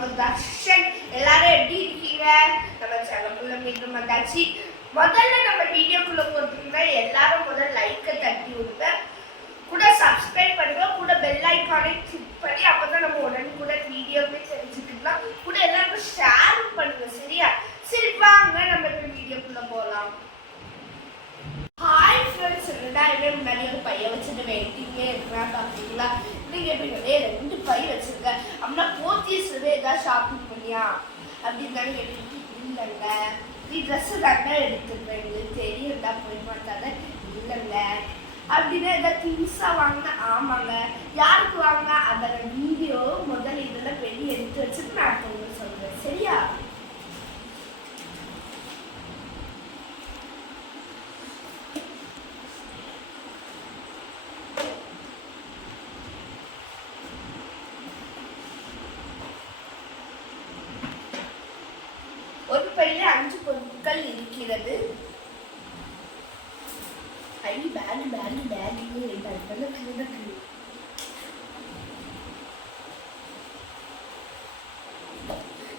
நம்ம தர்ஷன் எல்லாரும் எப்படி இருக்கீங்க? நம்ம சேனலுக்குள்ள மீண்டும் வந்தாச்சு. முதல்ல நம்ம வீடியோக்குள்ள போட்டுருந்தா எல்லாரும் முதல்ல லைக்கை தட்டி விடுங்க. கூட சப்ஸ்கிரைப் பண்ணுங்க கூட பெல் ஐக்கானை கிளிக் பண்ணி அப்பதான் நம்ம உடனுக்குடன் வீடியோவே தெரிஞ்சுக்கலாம் கூட எல்லாருக்கும் ஷேர் பண்ணுங்க சரியா சரி வாங்க நம்ம இந்த வீடியோக்குள்ள போகலாம் ஹாய் ஃப்ரெண்ட்ஸ் ரெண்டாயிரம் பைய வச்சுட்டு வெயிட்டிங்கே இருக்கிறான் பார்த்தீங்களா நீங்க எப்படி நிறைய ரெண்டு பை வச்சுருக்கேன் அப்படின்னா போத்தீஸ்லவே ஏதாவது ஷாப்பிங் பண்ணியா? அப்படின்னு தானே கேட்டீங்க இல்லைங்க நீ ட்ரெஸ்ஸு தானே எடுத்துருப்பேன் எங்களுக்கு தான் போய் மாட்டாத இல்லைங்க அப்படின்னா ஏதாவது திங்ஸாக வாங்கினா ஆமாங்க யாருக்கு வாங்கினா அதோட வீடியோ முதல்ல இதெல்லாம் வெளியே எடுத்து வச்சுட்டு நான் உங்களுக்கு சொல்கிறேன் சரியா ஒரு அஞ்சு பொருட்கள் இருக்கிறது. ஐ பேக் பேலு பேக் கிடக்கு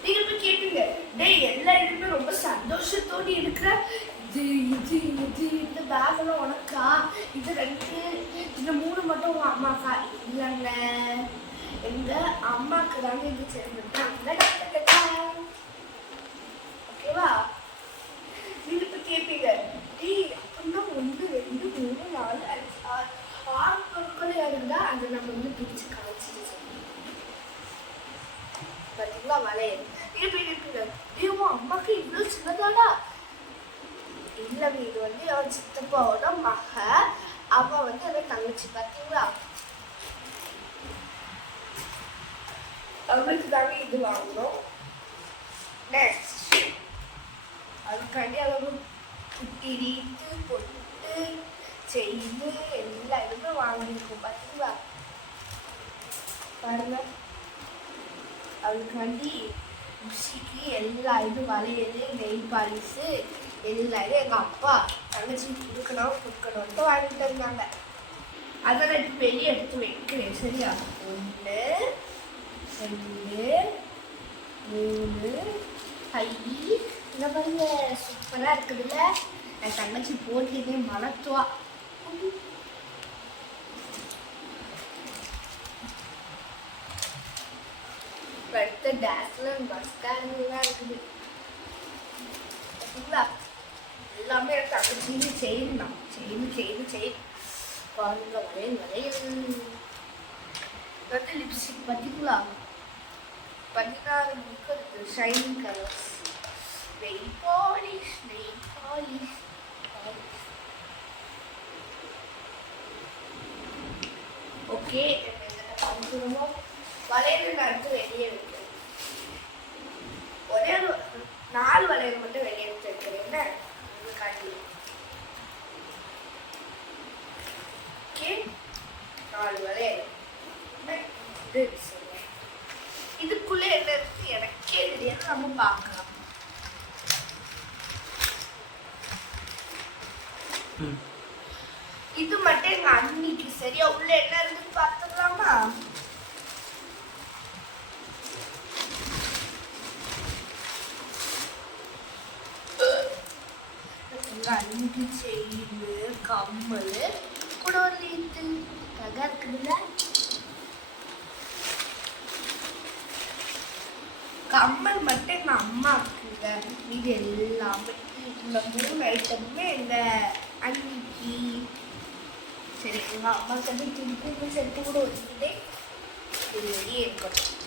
நீங்க போய் கேட்டீங்க. டேய் எல்லா இடமே ரொம்ப சந்தோஷத்தோடு இருக்கிற இது இது இது இந்த பேக்லாம் உனக்கா? இது ரெண்டு இந்த மூணு மட்டும் உன் அம்மாக்கா? இல்லைங்க. எங்க அம்மாக்கு தாங்க இது சேர்ந்துட்டாங்க ஓகேவா? நீங்க இப்ப கேட்பீங்க டேய் அப்படின்னா ஒன்று ரெண்டு மூணு நாலு அஞ்சு ஆறு ஆறு பொருட்களும் இருந்தா அதை நம்ம வந்து பிடிச்சு காய்ச்சிட்டு சொல்லணும் பார்த்தீங்களா வளையல்? நீங்க போய் டேய் உன் அம்மாக்கு இவ்வளோ சின்னதாடா இல்லை இது வந்து அவன் சித்தப்பாவோட மக அவன் வந்து அவன் தங்கச்சி பார்த்தீங்களா அவளுக்கு தாங்க இது வாங்கணும். நெக்ஸ்ட் அதுக்காண்டி அவங்க குட்டி ரீத்து பொட்டு செய்து எல்லா இதுவும் வாங்கியிருக்கோம் பார்த்தீங்களா பாருங்க அதுக்காண்டி உஷிக்கு எல்லா இதுவும் வளையல் நெய் பாலிஸு எல்லா இது எங்கள் அப்பா தங்கச்சி கொடுக்கணும் கொடுக்கணும்ட்டு வாங்கிட்டு இருந்தாங்க அதை நான் பெரிய வெளியே எடுத்து வைக்கிறேன் சரியா ஒன்று ரெண்டு மூணு கை இந்த பாருங்க சூப்பராக இருக்குதுல்ல? என் தங்கச்சி போட்டியதே மலத்துவா. அடுத்த டேஸ்ல மஸ்காரெல்லாம் இருக்குது. பார்த்தீங்களா எல்லாமே தங்கச்சின்னு செய்யணும் தான். செயின் செயின் செய்யணும் பாருங்க வளையல் வளையல். வந்து லிப்ஸ்டிக் பார்த்தீங்களா பதினாறு book shining colours nail polish nail polish okay கொஞ்சமோ வளையல் நான் வெளியே விட்டு ஒரே நாலு வளையல் மட்டும் வெளியே எடுத்து வைக்கிறேன் காட்டி ஓகே நாலு வளையல். இது சொல்லுவேன் இதுக்குள்ள என்ன இருக்கு? எனக்கே தெரியாது. நம்ம பார்க்கலாம். இது மட்டும் எங்க அண்ணிக்கு சரியா உள்ள என்ன இருக்குன்னு பார்த்துக்கலாமா? எங்க அண்ணிக்கு செயின் கம்மல் கூட ஒரு நீட்டு நகை இருக்குதுல்ல கம்மல் மட்டும் எங்கள் அம்மாவுக்குங்க இது எல்லாமே இந்த மூணு ஐட்டமுமே எங்கள் அன்னைக்கு சரி எங்கள் அம்மா கட்டி திருப்பி செட்டு கூட வச்சுக்கிட்டே இது வெளியே இருக்கட்டும்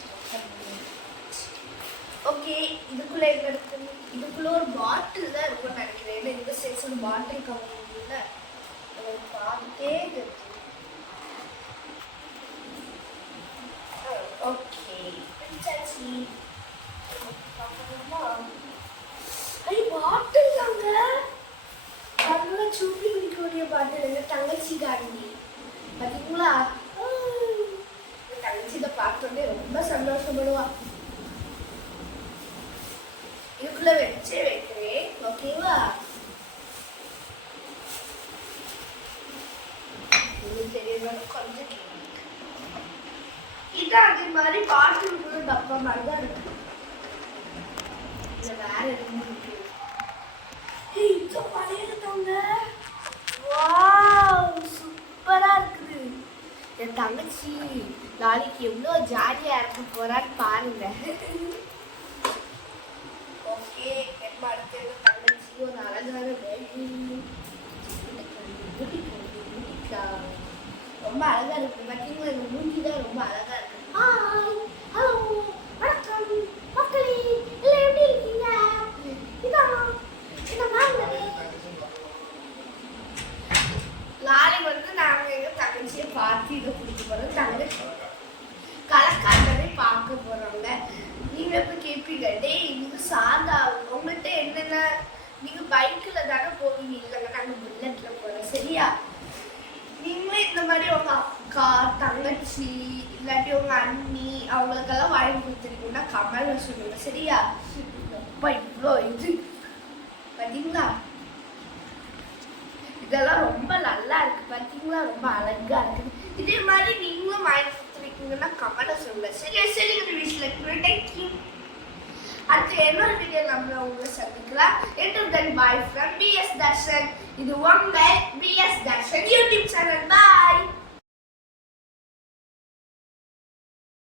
ஓகே இதுக்குள்ளே என்ன இருக்கு? இதுக்குள்ளே ஒரு பாட்டில் தான் இருக்கும் நினைக்கிறேன். ஏன்னா இந்த சைஸ் ஒரு பாட்டில் கவர் இல்லை பார்த்துட்டே இருக்கு ஓகே பிடிச்சாச்சு ஐ பாட்டில் தாங்க நல்லா சூப்பி குடிக்கக்கூடிய பாட்டில் எங்க தங்கச்சி காண்டி பார்த்தீங்களா என் தங்கச்சி இதை பார்த்தோன்னே ரொம்ப சந்தோஷப்படுவா. இதுக்குள்ள வச்சே வைக்கிறேன் ஓகேவா? இது அதே மாதிரி பாட்டு இருக்கிற டப்பா மாதிரி தான் இருக்கு வேற எதுவும் இருக்கு ஏய், இது பழையதுதாங்க. வாவ், சூப்பரா இருக்குது என் தங்கச்சி நாளைக்கு எவ்வளோ ஜாலியாக இருக்க போகிறான்னு பாருங்கள் ஓகே என்ன அடுத்து எங்க தங்கச்சி ஒரு அழகான பேபி ரொம்ப அழகா இருக்கு பார்த்தீங்களா இந்த மூஞ்சி தான் ரொம்ப அழகா இருக்கு ஹாய் ஹலோ வணக்கம் மக்களே எல்லாம் எப்படி இருக்கீங்க இதான் இந்த மாதிரி நாளை வந்து நாங்க எங்க தங்கச்சியை பார்த்து இதை கொடுக்க போறோம் தங்கச்சி கலக்காட்டதை பார்க்க போறோங்க. நீங்க இப்போ கேட்பீங்க டேய் இது சாதா உங்கள்கிட்ட என்னென்ன நீங்க பைக்கில் தானே போவீங்க. இல்லைங்க நாங்க புல்லட்ல போறோம். சரியா? நீங்களே இந்த மாதிரி உங்க அக்கா தங்கச்சி இல்லாட்டி உங்க அண்ணி அவங்களுக்கெல்லாம் வாங்கி கொடுத்துருக்கீங்கன்னா கமல் சொல்லுங்க. சரியா? ரொம்ப இவ்வளோ இது. பார்த்தீங்களா இதெல்லாம் ரொம்ப நல்லா இருக்கு. பார்த்தீங்களா ரொம்ப அழகா இருக்கு இதே மாதிரி நீங்களும் வாங்கி கொடுத்துருக்கீங்கன்னா கமெண்ட்ல சொல்லுங்க சரியா சரி இந்த வீட்டில் தேங்க்யூ அடுத்து இன்னொரு வீடியோ நம்ம உங்களை சந்திக்கலாம்? என்று தன் பாய் ஃப்ரம் பிஎஸ் தர்ஷன். இது உங்கள் PS Darshan YouTube channel bye